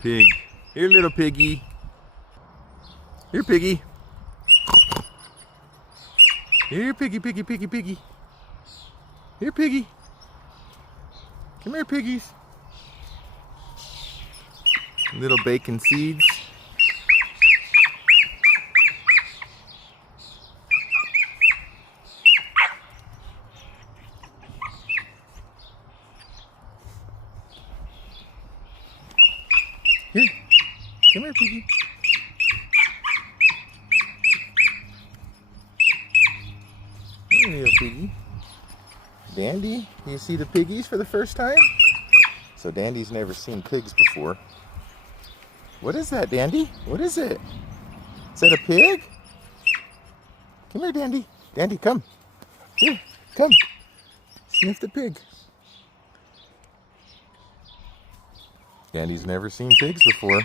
Pig. Here, little piggy. Here, piggy. Here, piggy, piggy, piggy, piggy. Here, piggy. Come here, piggies. Little bacon seeds. Here. Come here, piggy. Here, little piggy. Dandy, you see the piggies for the first time? So Dandy's never seen pigs before. What is that, Dandy? What is it? Is that a pig? Come here, Dandy. Dandy, come. Here, come. Sniff the pig. Dandy's never seen pigs before.